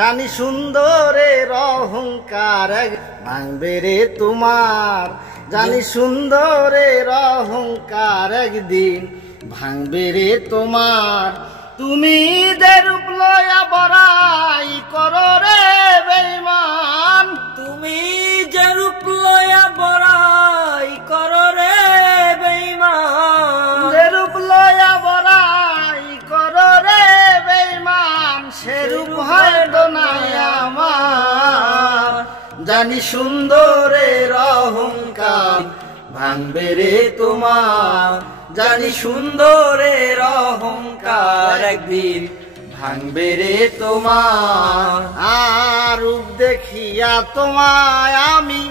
জানি সুন্দরের অহংকার ভাঙবে রে তোমার, জানি সুন্দরের অহংকার একদিন ভাঙবে রে তোমার। তুমি যে রূপ লয়া বড়াই করো রে বেঈমান, তুমি যে রূপ লয়া বড়াই করো রে বেঈমান, যে রূপ লয়া বড়াই করো রে বেঈমান, সে রূপ হয়তো নাই আমার। জানি সুন্দরের অহংকার ভাঙবে রে তোমার, জানি সুন্দরের অহংকার একদিন ভাঙবে রে তোমার। আর রূপ দেখিয়া তোমায় আমি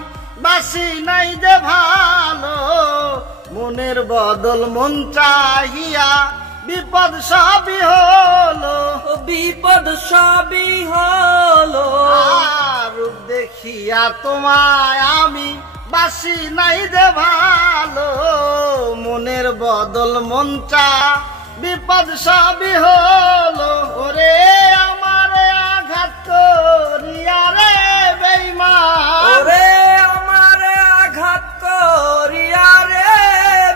বাসি নাই যে ভালো, মনের বদল মন চাহিয়া বিপদ সবই হলো, বিপদ সবই হলো। আর রূপ দেখিয়া তোমায় আমি বাসি নাই যে ভালো, মনের বদল মন চা বিপদ সবই হলো। ওরে আমার আঘাত করিয়া রে বেঈমান, ওরে আমার আঘাত করিয়া রে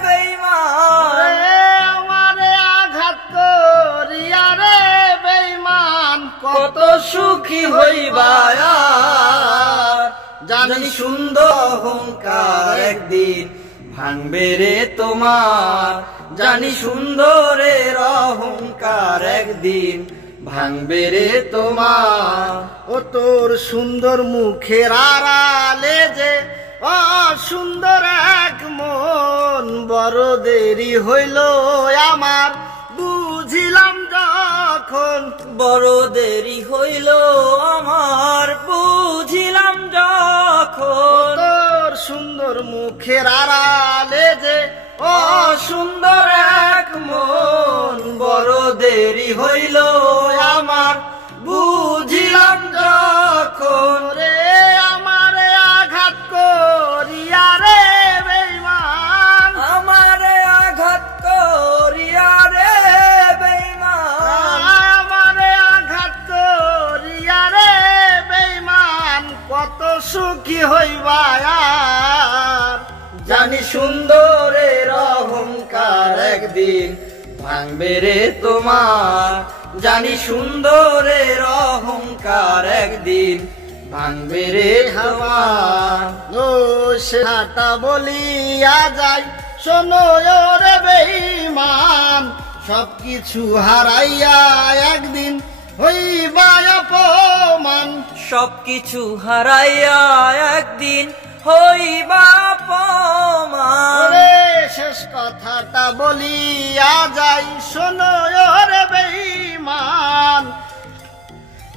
বেঈমান, ওরে আমার আঘাত করিয়া রে বেঈমান, কত সুখী হইবা জানি সুন্দর অহংকার একদিন ভাঙবে রে তোমার, জানি সুন্দরের অহংকার একদিন ভাঙবে রে তোমার। ও তোর সুন্দর মুখের আড়ালে যে অসুন্দর এক মন, বড় দেরি হইল আমার বুঝিলাম যখন, বড় দেরি হইল আমার বুঝিলাম যখন। তোর সুন্দর মুখের আড়ালে যে অসুন্দর এক মন, বড় দেরি হইল আমার বুঝিলাম যখন। রে আমার আঘাত করিয়া রে বেঈমান, আমার আঘাত করিয়া রে বেঈমান, আমার আঘাত করিয়া রে বেঈমান, কত সুখী হইবা আর। জানি সুন্দরের অহংকার একদিন ভাঙবে রে তোমার, জানি সুন্দরের অহংকার একদিন ভাঙবে রে তোমার। ও সেটা বলিয়া যাই শোনো রে বেঈমান, সবকিছু হারাইয়া একদিন হইবা অপমান, সবকিছু হারাইয়া একদিন হইবা অপমান। শেষ কথাটা বলিয়া যাই শোনো রে বেঈমান,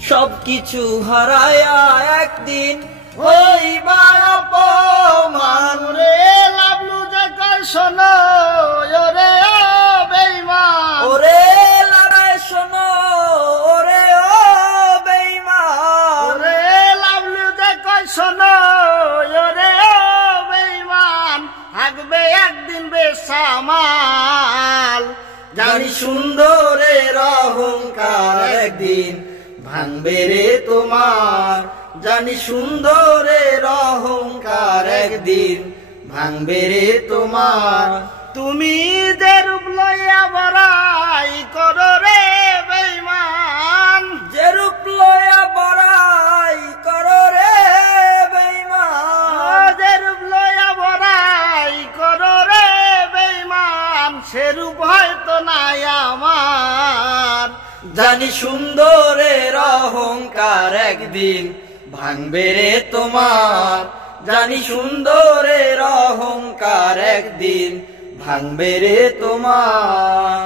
সবকিছু হারাইয়া একদিন হইবা অপমান। রে লাভলু যে কয় শোনো রে বেঈমান, ওরে লড়াই শোনো ওরে ও বেঈমান, রে লাভলু যে কয় শোনো রে বেঈমান, থাকবে একদিন বেসামাল। জানি সুন্দরের অহংকার একদিন ভাঙবে রে তোমার, জানি সুন্দরের অহংকার একদিন ভাঙবে রে তোমার। তুমি যে রূপ লইয়া বড়াই করো রে বেঈমান, যে রূপ লয়া বড়াই করো রে বেঈমান, যে রূপ লইয়া বড়াই করো রে বেঈমান, সে রূপ হয়তো নাই আমার। জানি সুন্দরের অহংকার একদিন ভাঙবে রে তোমার, জানি সুন্দরের অহংকার একদিন ভাঙবে রে তোমার।